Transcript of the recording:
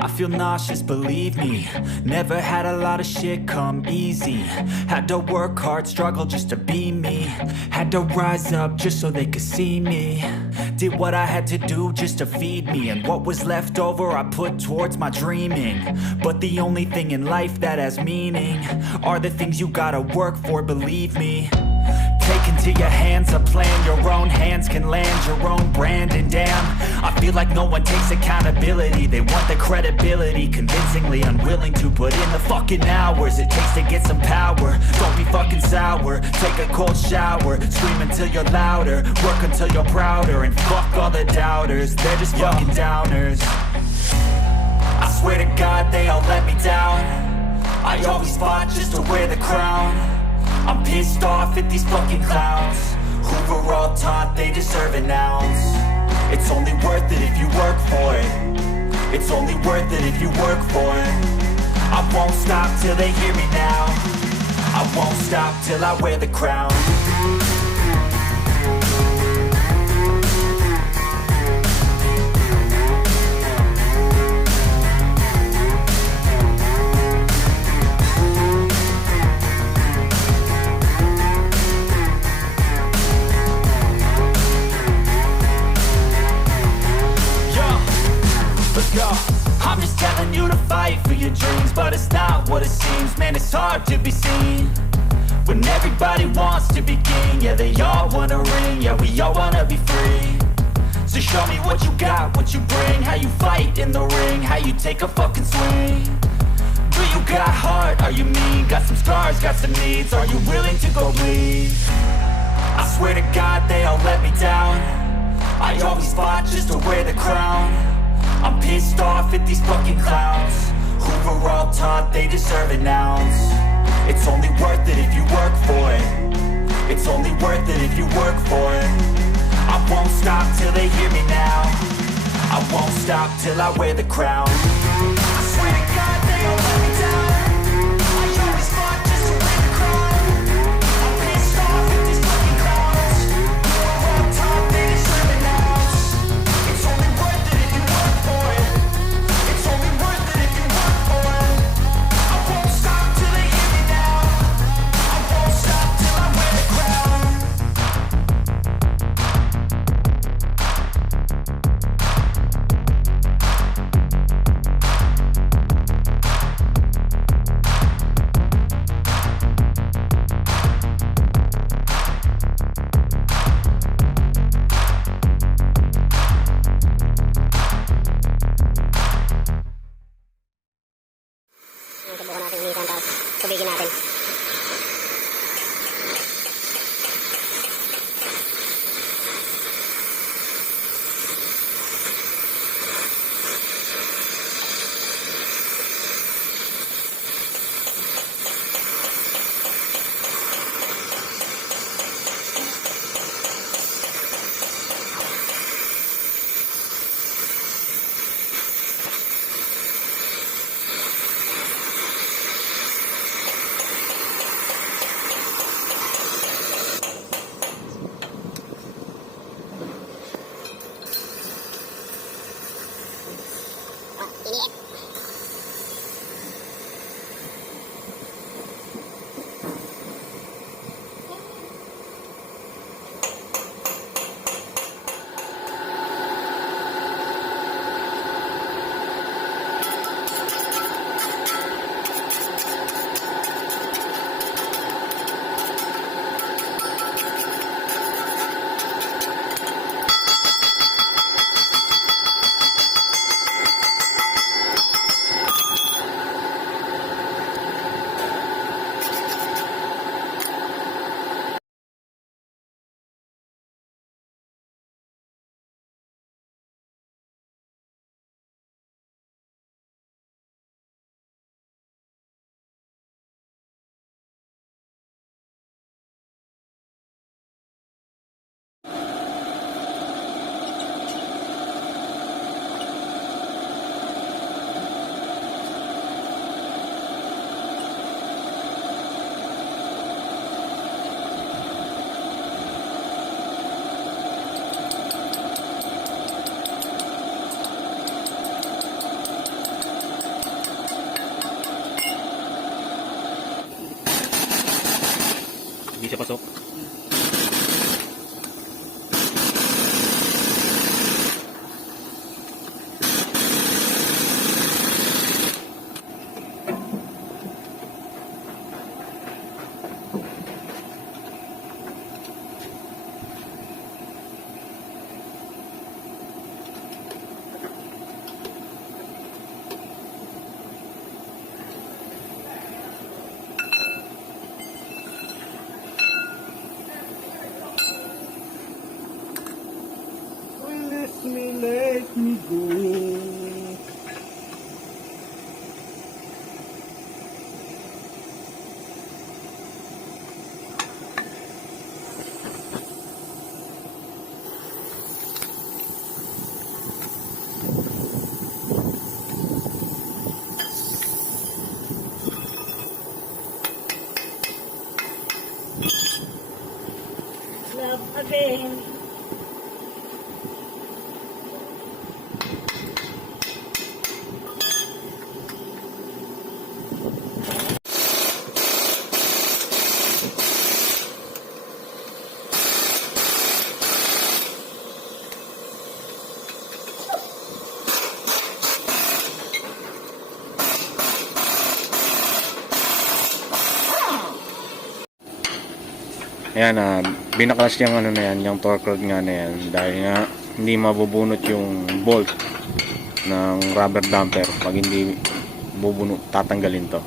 I feel nauseous, believe me. Never had a lot of shit come easy. Had to work hard, struggle just to be me. Had to rise up just so they could see me. Did what I had to do just to feed me. And what was left over I put towards my dreaming. But the only thing in life that has meaning are the things you gotta work for, believe me. Take into your hands a plan. Your own hands can land your own brand. And damn, I feel like no one takes accountability. They want the credibility, convincingly unwilling to put in the fucking hours it takes to get some power. Don't be fucking sour, take a cold shower. Scream until you're louder, work until you're prouder. And fuck all the doubters, they're just fucking downers. I swear to God they all let me down. I always fought just to wear the crown. I'm pissed off at these fucking clowns who were all taught they deserve an ounce. It's only worth it if you work for it. It's only worth it if you work for it. I won't stop till they hear me now. I won't stop till I wear the crown. I'm just telling you to fight for your dreams, but it's not what it seems. Man, it's hard to be seen when everybody wants to be king. Yeah, they all wanna ring, yeah, we all wanna be free. So show me what you got, what you bring, how you fight in the ring, how you take a fucking swing. Do you got heart, are you mean? Got some scars, got some needs, are you willing to go bleed? I swear to God they all let me down. I always fought just to wear the crown. I'm pissed off at these fucking clowns who were all taught they deserve an ounce. It's only worth it if you work for it. It's only worth it if you work for it. I won't stop till they hear me now. I won't stop till I wear the crown. I swear to God they all let me down. I always fought just to wear the crown. I'm pissed off at these fucking clowns who were all taught they deserve an ounce. It's only worth it if you work for it. It's only worth it if you work for it. I won't stop till they hear me now. I won't stop till I wear the crown. Tubuhan natin initan, tapos tubigin natin. Iniit. Hindi siya pasok. Let me go. Love again. Ayan, binaklas yung ano na yan, yung torque rod nga na yan, dahil nga hindi mabubunot yung bolt ng rubber damper pag hindi bubunot, tatanggalin to.